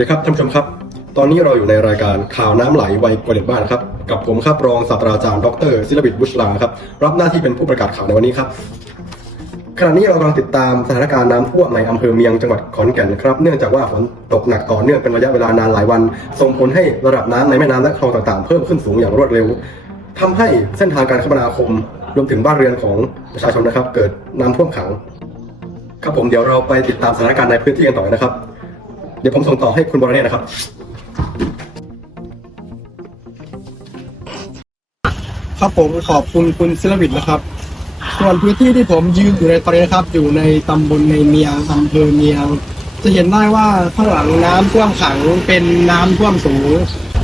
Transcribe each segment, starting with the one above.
ดีครับท่านผู้ชมครับ ตอนนี้เราอยู่ในรายการข่าวน้ำไหลไวกว่าเด็กบ้านครับ กับผมครับรองศาสตราจารย์ดรศิลบิดบุชลาครับ รับหน้าที่เป็นผู้ประกาศข่าวในวันนี้ครับ ขณะนี้เรากำลังติดตามสถานการณ์น้ำท่วมในอำเภอเมียงจังหวัดขอนแก่นครับ เนื่องจากว่าฝนตกหนักต่อเนื่องเป็นระยะเวลานานหลายวัน ส่งผลให้ระดับน้ำในแม่น้ำและคลองต่างๆ เพิ่มขึ้นสูงอย่างรวดเร็วทำให้เส้นทางการคมนาคมรวมถึงบ้านเรือนของประชาชนนะครับ เกิดน้ำท่วมขังครับผมเดี๋ยวเราไปติดตามสถานการณ์ในพื้นที่กันต่อนะครับ เดี๋ยวผมส่งต่อให้คุณบรเนตนะครับ ครับผมขอบคุณคุณศิลวิทย์นะครับ ส่วนพื้นที่ที่ผมยืนอยู่ในตอนนี้นะครับ อยู่ในตำบลในเมียงอำเภอเมียง จะเห็นได้ว่าข้างหลังน้ำท่วมขังเป็นน้ำท่วมสูง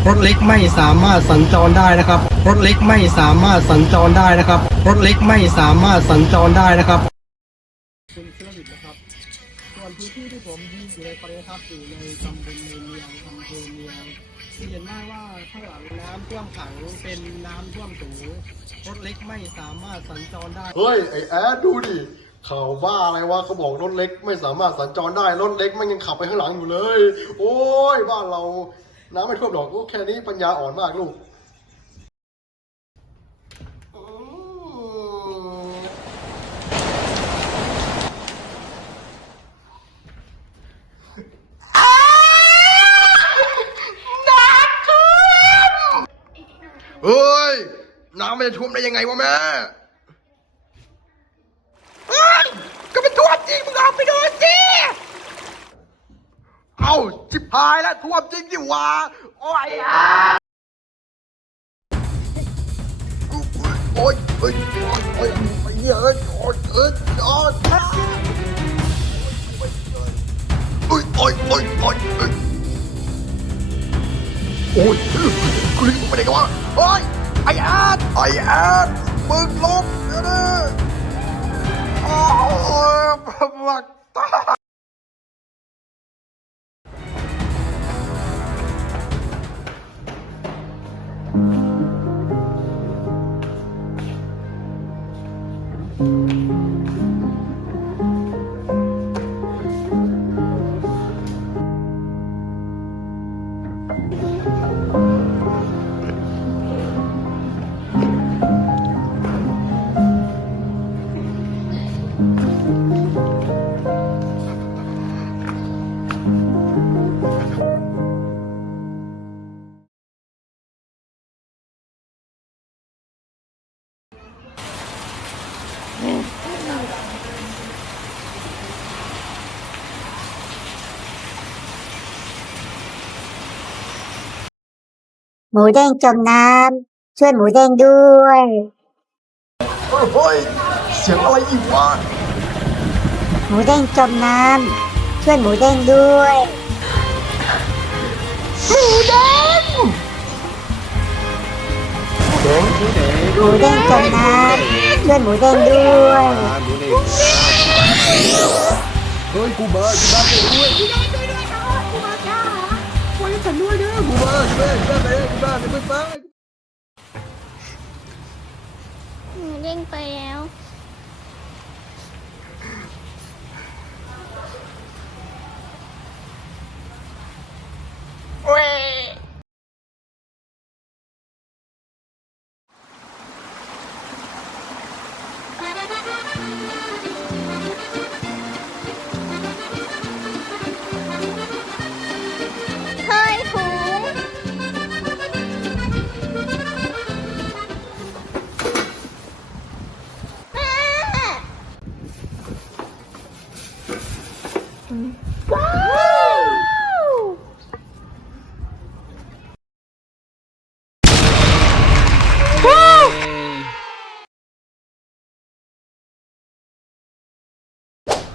รถเล็กไม่สามารถสัญจรได้นะครับ รถเล็กไม่สามารถสัญจรได้นะครับ รถเล็กไม่สามารถสัญจรได้นะครับ ส่วนพื้นที่ที่ผมยืนอยู่ในตอนนี้ครับอยู่ในตำบลในเมียงอำเภอเมียงจะเห็นได้ว่าข้างหลังน้ำท่วมขังเป็นน้ำท่วมสูงรถเล็กไม่สามารถสัญจรได้ เฮ้ยไอแอดดูดิข่าวบ้าอะไรวะเขาบอกรถเล็กไม่สามารถสัญจรได้รถเล็กมันยังขับไปข้างหลังอยู่เลย โอ้ยบ้านเราน้ำไม่ท่วมหรอกโอ้แค่นี้ปัญญาอ่อนมากลูกอืม เฮ้ย น้ำมันจะท่วมได้ยังไงวะแม่เฮ้ยก็เป็นท่วมจริงมึงออกไปดูสิเอาจิบหายแล้วท่วมจริงดิวะโอ้ยอะโอ้ยโอ้ยโอ้ยโอ้ยโอ้ยเอ้ยโอ้ยเอ้ยโอ้ยโอ้ยโอ้ยโอ้ย โอ้ยโอ้ยโอ้ยคุณลิงไปไหนกันวะโอ้ยไอ้แอดไอ้แอดมึงลบเดี๋ยนี้โอ้ยบักตา หมูเด้งจมน้ำช่วยหมูเด้งด้วยเฮ้ยเสียงอะไรอีกวะหมูเด้ ฉันด้วยเด้อกูมาช่วยช่วยไปกูมาช่วยไปหนูเด้งไปแล้ว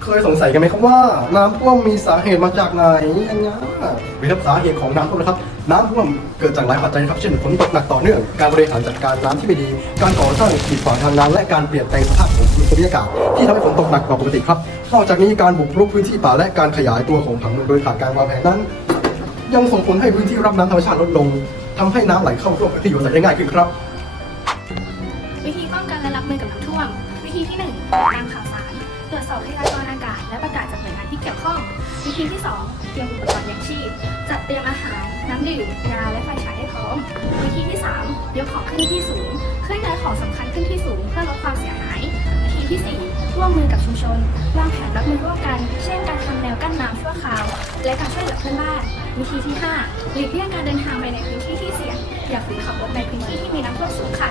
เคยสงสัยกันไหมครับว่า น้ำท่วมมีสาเหตุมาจากไหนอันเนี้ยวิธีสาเหตุของน้ำท่วมนะครับ น้ำท่วมเกิดจากหลายปัจจัยนะครับ เช่นฝนตกหนักต่อเนื่อง การบริหารจัดการน้ำที่ไม่ดี การก่อสร้างขีดขวางทางน้ำและการเปลี่ยนแปลงสภาพของภูมิอากาศที่ทำให้ฝนตกหนักกว่าปกติครับ นอกจากนี้การบุกรุกพื้นที่ป่าและการขยายตัวของผังเมืองโดยขาดการวางแผนนั้น ยังส่งผลให้พื้นที่รับน้ำธรรมชาติลดลงทำให้น้ำไหลเข้าท่วมพื้นที่อยู่อาศัยได้ง่ายขึ้นครับ วิธีป้องกันและรับมือกับน้ำท่วม วิธีที่1ติดตามข่าว สารตรวจสอบพยากรณ์อากาศ และประกาศจากหน่วยงานที่เกี่ยวข้อง วิธีที่ 2 เตรียมอุปกรณ์ยังชีพ จัดเตรียมอาหาร น้ำดื่ม ยา และไฟฉายให้พร้อม วิธีที่ 3 ยกของขึ้นที่สูง เคลื่อนย้ายของสำคัญขึ้นที่สูงเพื่อลดความเสียหาย วิธีที่ 4 ร่วมมือกับชุมชน วางแผนรับมือร่วมกัน เช่น การทำแนวกั้นน้ำชั่วคราว และการช่วยเหลือเพื่อนบ้าน วิธีที่ 5 หลีกเลี่ยงการเดินทางไปในพื้นที่ที่เสี่ยง อย่าฝืนขับรถในพื้นที่ที่มีน้ำท่วมสูงค่ะ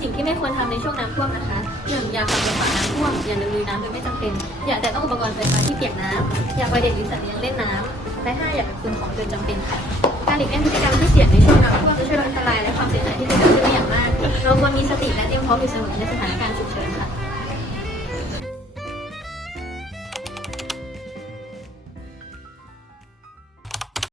สิ่งที่ไม่ควรทำในช่วงน้ำท่วมนะคะ หนึ่งยาขับรถฝ่าน้ำท่วมอย่าลืมลุยน้ำโดยไม่จำเป็น อย่าแต่ต้องอุปกรณ์ไฟฟ้าที่เปียกน้ำอย่าไปเด็ดหรือสัตว์เลี้ยงเล่นน้ำและห้าอย่าไปคืนของโดยจำเป็นค่ะการหลีกเลี่ยงพฤติกรรมที่เสี่ยงในช่วงน้ำ